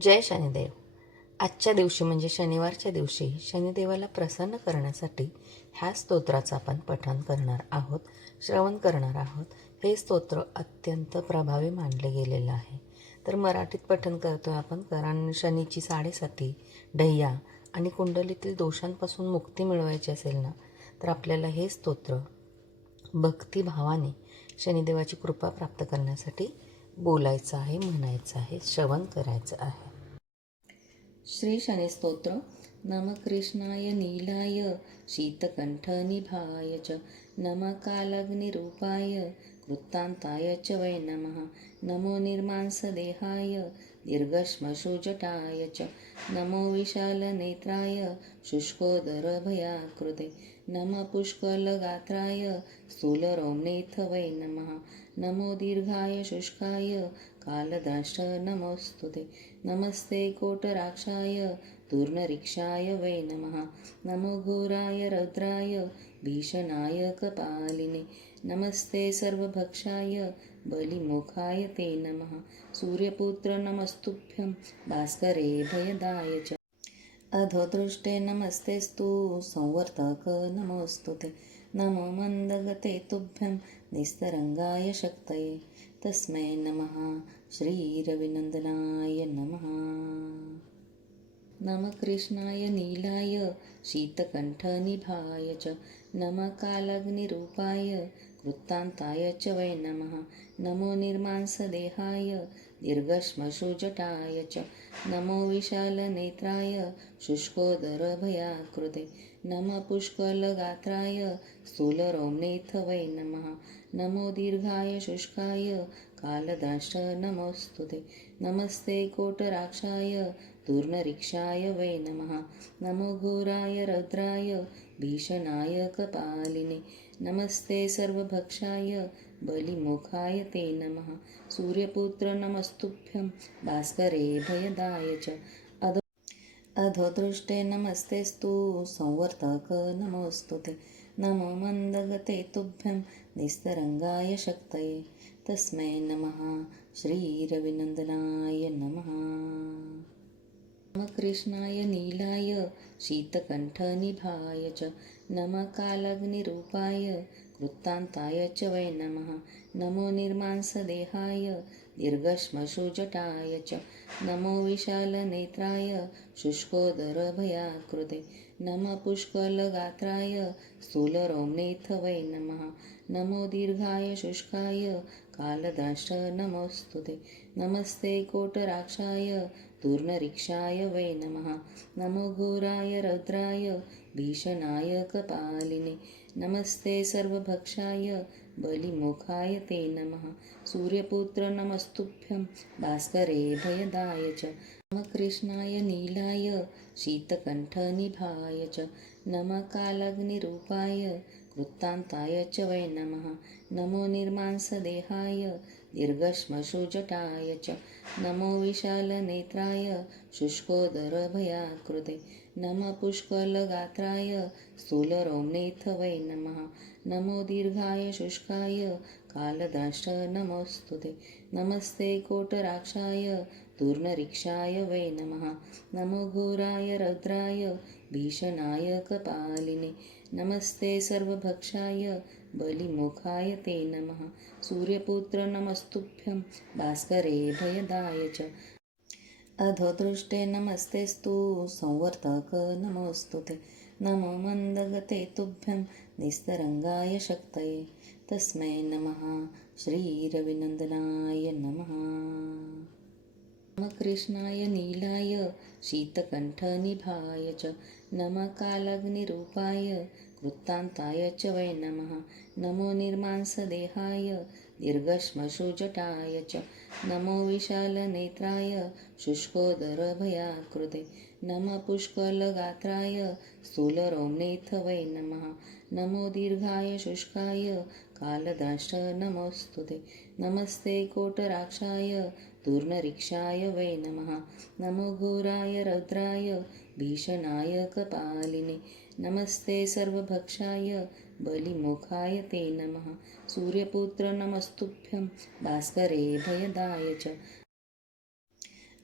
जय शनिदेव. आजच्या दिवशी म्हणजे शनिवारच्या दिवशी शनिदेवाला प्रसन्न करण्यासाठी ह्या स्तोत्राचं आपण पठण करणार आहोत, श्रवण करणार आहोत. हे स्तोत्र अत्यंत प्रभावी मानले गेलेलं आहे. तर मराठीत पठण करतोय आपण, कारण शनीची 7.5 ढय्या आणि कुंडलीतील दोषांपासून मुक्ती मिळवायची असेल ना, तर आपल्याला हे स्तोत्र भक्तिभावाने शनिदेवाची कृपा प्राप्त करण्यासाठी बोलायचं आहे, म्हणायचं आहे, श्रवण करायचं आहे. श्री शनी स्तोत्र. नम कृष्णाय नीलाय शीतकंठनिभाय च नम कालग्निरूपाय कृत्तान्ताय च वै नमः. नमो निर्मांसदेहाय दीर्घश्मश्रुजटाय च नमो विशालनेत्राय शुष्कोदरभयाकृते नम पुष्कलगात्राय स्थूलरोम्नेथ वै नमः. नमो दीर्घाय शुष्काय कालदंष्ट नमोस्तुते. नमस्ते कोटराक्षाय तूर्णरिक्षाय वै नमः. नमो घोराय रौद्राय भीषणाय कपालिने नमस्ते सर्वभक्षाय बलिमुखाय ते नमः. सूर्यपुत्र नमस्तुभ्यं भास्करे भयदाय च अधोदृष्टे नमस्तेस्तु संवर्तक नमोस्तुते. नमो मन्दगते तुभ्यं निस्तरङ्गाय शक्तये तस्मै नमः. श्रीरविनन्दनाय नमः. नम कृष्णाय नीलाय शीतकण्ठनिभाय च नम कालग्निरूपाय कृत्तान्ताय च वै नमः. नमो निर्मांसदेहाय दीर्घश्मश्रुजटाय च नमो विशालनेत्राय शुष्कोदरभयाकृते नम पुष्कलगात्राय स्थूलरोम्नेथ वै नमः. नमो दीर्घाय शुष्काय कालदंष्ट नमोस्तुते. नमस्ते कोटराक्षाय तूर्णरिक्षाय वै नमः. नमो घोराय रौद्राय भीषणाय कपालिने नमस्ते सर्वभक्षाय बलिमुखाय ते नमः. सूर्यपुत्र नमस्तुभ्यं भास्करे भयदाय च अधोदृष्टे नमस्तेस्तु संवर्तक नमोस्तुते. नमो मन्दगते तुभ्यं निस्तरङ्गाय शक्तये तस्मै नमः. श्रीरविनन्दनाय नमः. नम कृष्णाय नीलाय शीतकण्ठनिभाय च नम कालग्निरूपाय कृत्तान्ताय च वै नमः. नमो निर्मांसदेहाय दीर्घश्मश्रुजटाय च नमो विशालनेत्राय शुष्कोदरभयाकृते नम पुष्कलगात्राय स्थूलरोम्नेथ वै नमः. नमो दीर्घाय शुष्काय कालदंष्ट नमोस्तुते. नमस्ते कोटराक्षाय तूर्णरिक्षाय वै नमः. नमो घोराय रौद्राय भीषणाय कपालिने नमस्ते सर्वभक्षाय बलिमुखाय ते नमः. सूर्यपुत्र नमस्तुभ्यं भास्करे भयदाय च नम कृष्णाय नीलाय शीतकण्ठनिभाय च नम कालग्निरूपाय कृत्तान्ताय च वै नमः. नमो निर्मांसदेहाय दीर्घश्मश्रुजटाय च नमो विशालनेत्राय शुष्कोदरभयाकृते नम पुष्कलगात्राय स्थूलरोम्नेथ वै नमः. नमो दीर्घाय शुष्काय कालदंष्ट नमोस्तुते. नमस्ते कोटराक्षाय तूर्णरिक्षाय वै नमः. नमो घोराय रौद्राय भीषणाय कपालिने नमस्ते सर्वभक्षाय बलिमुखाय ते नमः. सूर्यपुत्र नमस्तुभ्यं भास्करे भयदाय च अधोदृष्टे नमस्तेस्तु संवर्तक नमोस्तुते. नमो मन्दगते तुभ्यं निस्तरङ्गाय शक्तये तस्मै नमः. श्रीरविनन्दनाय नमः. नम कृष्णाय नीलाय शीतकण्ठनिभाय च नम कालग्निरूपाय कृत्तान्ताय च वै नमः. नमो निर्मांसदेहाय दीर्घश्मश्रुजटाय च नमो विशालनेत्राय शुष्कोदरभयाकृते नम पुष्कलगात्राय स्थूलरोम्नेथ वै नमः. नमो दीर्घाय शुष्काय कालदंष्ट नमोस्तुते. नमस्ते कोटराक्षाय तूर्णरिक्षाय वै नमः. नमो घोराय रौद्राय भीषणाय कपालिने नमस्ते सर्वभक्षाय बलिमुखाय ते नमः. सूर्यपुत्र नमस्तुभ्यं भास्करे भयदाय च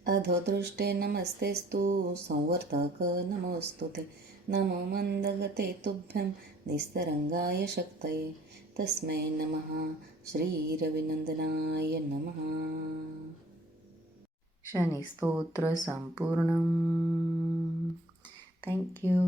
अधोदृष्टे नमस्तेस्तु संवर्तक नमोऽस्तु ते नमो मन्दगते तुभ्यं निस्तरङ्गाय शक्तये तस्मै नमः श्रीरविनन्दनाय नमः. शनिस्तोत्र संपूर्णं. थँक्यू.